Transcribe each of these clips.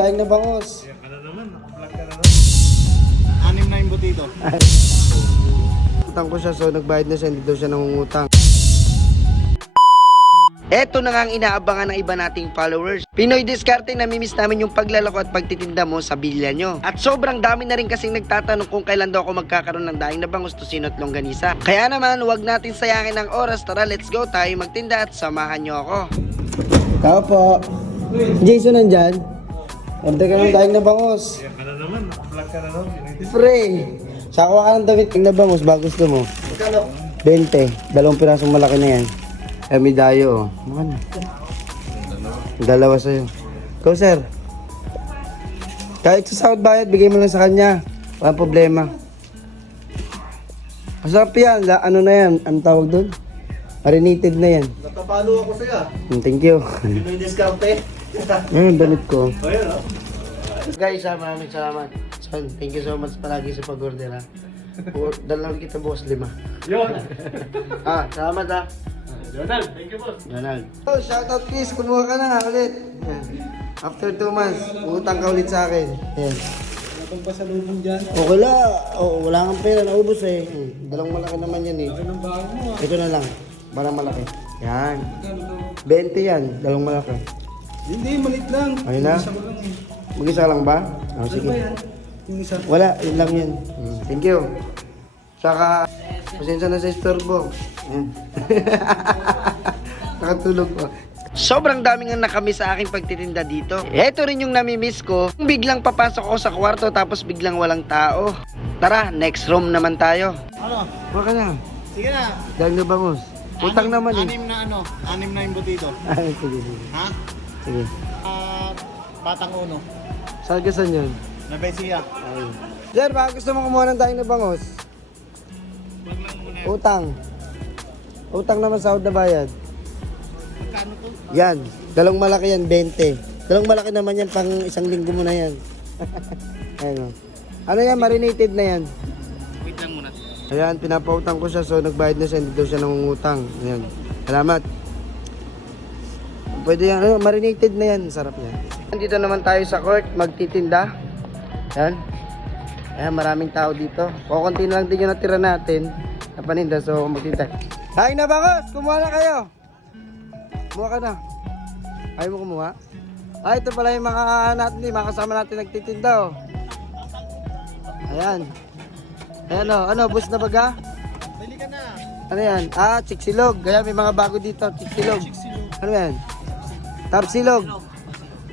daing na bangos. Yan ka na naman, naka-vlog ka na naman. Anim na yung butito. Utang ko siya, so nagbayad na siya, hindi daw siya nangungutang. Eto na nga ang inaabangan ng iba nating followers. Pinoy Diskarte, namimiss namin yung paglalako at pagtitinda mo sa bilya nyo. At sobrang dami na rin kasing nagtatanong kung kailan daw ako magkakaroon ng daing na bangos to sinot longganisa. Kaya naman, huwag natin sayangin ang oras. Tara, let's go tayo magtinda at samahan nyo ako. Tao po. Jason nandyan? Ganda ka ng daing na bangos. Yan ka na naman, naka-vlog ka na naman. Pre, saka ka ng damit na bangos ba gusto mo? 20. Dalawang pirasong malaki na yan. Eh, may dayo, oh. Na. Dalawa sa'yo. Ikaw, sir. Kahit sa sahod bayad, bigay mo lang sa kanya. Walang problema. Masarap yan. La, ano na yan? Ang tawag doon? Marinated na yan. Nakapalo ako sa'yo. Mm, Thank you. Pinoy diskarte. Yan, damit ko. O yan, oh. Guys, ah, maraming salamat. Son, thank you so much palagi sa pag-order, ha. Or, Dalang kita, boss, lima. Yun. Ah, salamat, ha. Jonal, thank you boss. Donald. Oh, shoutout please. Kumuha ka na ulit. Yan. After two months, utang ka ulit sa akin. Yan. Itong pasalubong dyan. Okay la. Oh, wala kang pera. Naubos eh. Hmm. Dalawang malaki naman yan eh. Mo Ito na lang. Parang malaki. Yan. ah? 20 yan. Dalawang malaki. Hindi, malit lang. Ayun na. Lang eh. Mag-isa lang ba? Oh, sige. Yung isa. Wala. Yun lang yan. Hmm. Thank you. Saka, pasensya na sa istorbo. Yan. Nakatulog ko. Sobrang dami nga nakami sa aking pagtitinda dito. Ito rin yung namimiss ko. Biglang papasok ako sa kwarto tapos biglang walang tao. Tara, next room naman tayo. Ano? Huwag ka na. Sige na. Dahil na bangus. Utang Anim- naman eh. Anim na ano? Anim na yung butito. Ay, sige, sige. Ha? Sige. Ah, batang uno. Saan ka saan yun? Nabesiya. Ay. Sir, baka gusto mo kumuha ng daing na muna. Utang. Utang naman sa na bayad. Magkano to? Yan. Dalawang malaki yan, 20. Dalawang malaki naman yan, pang isang linggo mo na yan. Ayan o. Ano yan, marinated na yan. Wait lang muna. Ayan, pinapautang ko siya, so nagbayad na siya, hindi daw siya nangungutang. Ayan. Salamat. Pwede yan, ano, marinated na yan, sarap yan. Dito naman tayo sa court, magtitinda. Ayan. Ayan, maraming tao dito. Kukunti na lang din yung natira natin na paninda, so magtinda. Hay na bangos! Kumuha na kayo! Kumuha ka na. Ayaw mo kumuha? Ah, ito pala yung mga natin, mga kasama natin nagtitinda oh. Ayan. Ayan o, ano, bus na baga? Bili ka na. Ano yan? Ah, chiksilog. Kaya may mga bago dito, chiksilog. Ano yan? Tapsilog.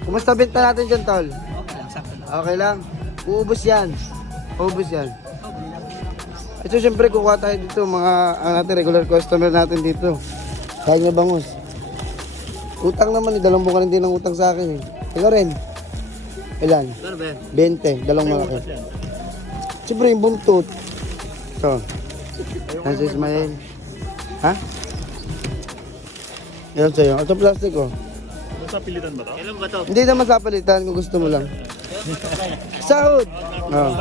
Kumusta benta natin dyan, tol? Okay lang. Uubos yan. Uubos yan. Ito syempre kukuha tayo dito, mga ang natin, regular customer natin dito. Kaya niya bangus. Utang naman eh, dalawang buwan din ng utang sa akin eh. Ikaw rin. Ilan? 20, dalawang malaki. Siyempre yung buntot. Ito. Yan si Ismael. Ha? Yan sa'yo. Ito plastic oh. Sa pilitan ba to? Kailan ba to? Hindi naman sa palitan kung gusto mo lang. Sahod! Oh.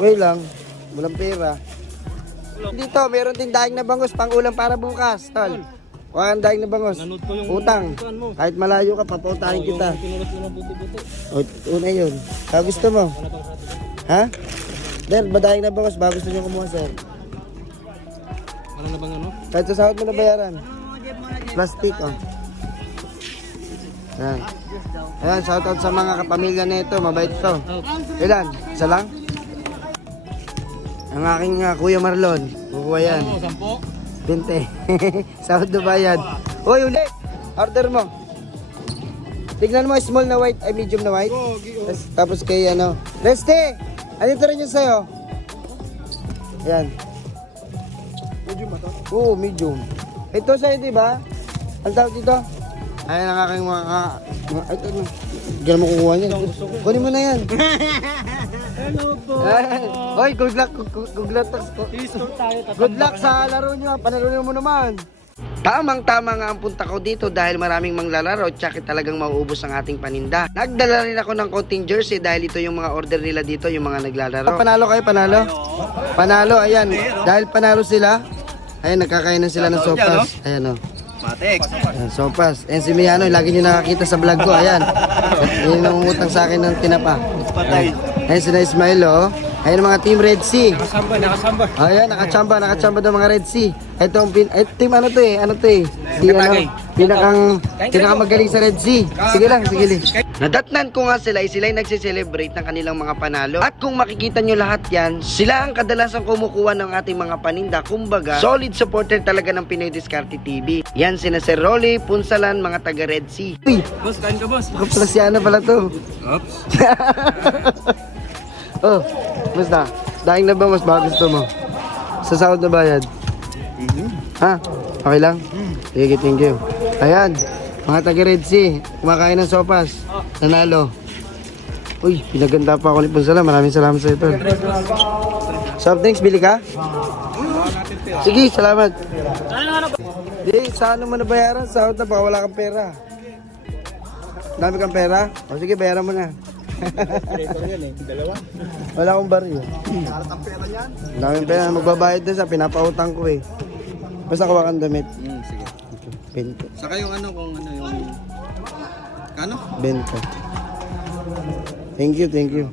Okay lang. Walang pera. Dito, meron din daing na bangos pang ulam para bukas, tol. Kuha ang daing na bangos. Utang. Kahit malayo ka, papautahin kita. O, una yun. Kaya gusto mo? Ha? Der, ba daing na bangos? Ba gusto nyo kumuha, sir? Ano na bang ano? Kahit sa sahod mo na bayaran. Plastic, oh. Yan. Ayan, shoutout sa mga kapamilya nito. Mabait to. Ilan? Isa lang? Ang aking uh, Kuya Marlon. Kukuha yan. Sampo? 20. sahod na bayad. Uy, ulit! Order mo. Tignan mo, small na white, ay medium na white. Tas- Tapos kay ano. Reste! Andito rin yun sa'yo. Ayan. Medium ba to? Oo, medium. Ito sa'yo, di ba? Ang tawag dito? Ayan ang aking mga... mga ito, ano? Hindi mo kukuha niyan. Kunin mo na yan. Hello po. Hoy, good luck. Good, luck. Good luck sa laro nyo. Panalunin mo naman. Tamang-tama nga ang punta ko dito dahil maraming manglalaro tsaka talagang mauubos ang ating paninda. Nagdala rin ako ng konting jersey dahil ito yung mga order nila dito, yung mga naglalaro. Panalo kayo, panalo? Panalo, ayan. Dahil panalo sila, ayan, nagkakain na sila ng sopas. Ayan o. Matik. Ayan, sopas. Ayan si Miano, lagi niyo nakakita sa vlog ko. Ayan. Yun ang umutang sa akin ng tinapa. Patay. Ayan si na Ismail, oh. Ayan ang mga team Red Sea. Nakasamba, nakasamba. Ayan, nakachamba, nakachamba daw mga Red Sea. Ito ang pin... Eh, team ano to eh? Ano to eh? Si ano? Pinakang... Pinakang magaling sa Red Sea. Sige lang, sige lang. Nadatnan ko nga sila, sila ay nagsiselebrate ng kanilang mga panalo. At kung makikita nyo lahat yan, sila ang kadalasan kumukuha ng ating mga paninda. Kumbaga, solid supporter talaga ng Pinoy Discarte TV. Yan sina Sir Rolly, Punsalan, mga taga Red Sea. Uy, Boss, kain ka boss. baka pala to. Oops. oh, basta. Daing na ba mas baka gusto mo? Sa sahod na bayad? Ha? Okay lang? Sige, thank you. Ayan, mga taga Red Sea, kumakain ng sopas. Nanalo. Uy, pinaganda pa ako ni Punsala. Maraming salamat sa ito. Soft drinks, bili ka? Sige, salamat. Di, sa ano mo nabayaran? Sahod na baka wala kang pera. Dami kang pera? O sige, bayaran mo na. Dalawa. Wala akong baril. Ang daming pera. Magbabayad din sa pinapautang ko eh. Basta kuha kang damit. Bento. Saka yung ano, kung ano yung... Kano? Bento. Thank you, thank you.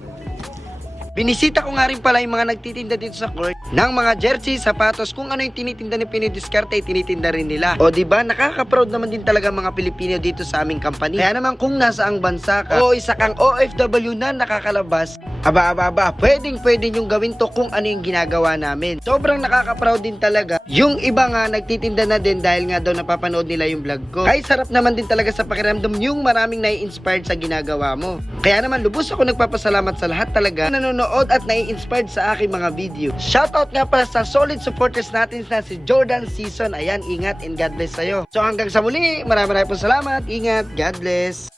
Binisita ko nga rin pala yung mga nagtitinda dito sa court ng mga jersey, sapatos, kung ano yung tinitinda ni ay tinitinda rin nila. O di ba nakaka-proud naman din talaga mga Pilipino dito sa aming company. Kaya naman kung nasaang bansa ka o isa kang OFW na nakakalabas, aba aba aba, pwedeng pwede yung gawin to kung ano yung ginagawa namin. Sobrang nakaka-proud din talaga. Yung iba nga nagtitinda na din dahil nga daw napapanood nila yung vlog ko. Ay sarap naman din talaga sa pakiramdam yung maraming nai-inspired sa ginagawa mo. Kaya naman lubos ako nagpapasalamat sa lahat talaga na nanonood at nai-inspired sa aking mga video. Shoutout nga pala sa solid supporters natin na si Jordan Season. Ayan, ingat and God bless sa'yo. So hanggang sa muli, maraming maraming po salamat. Ingat, God bless.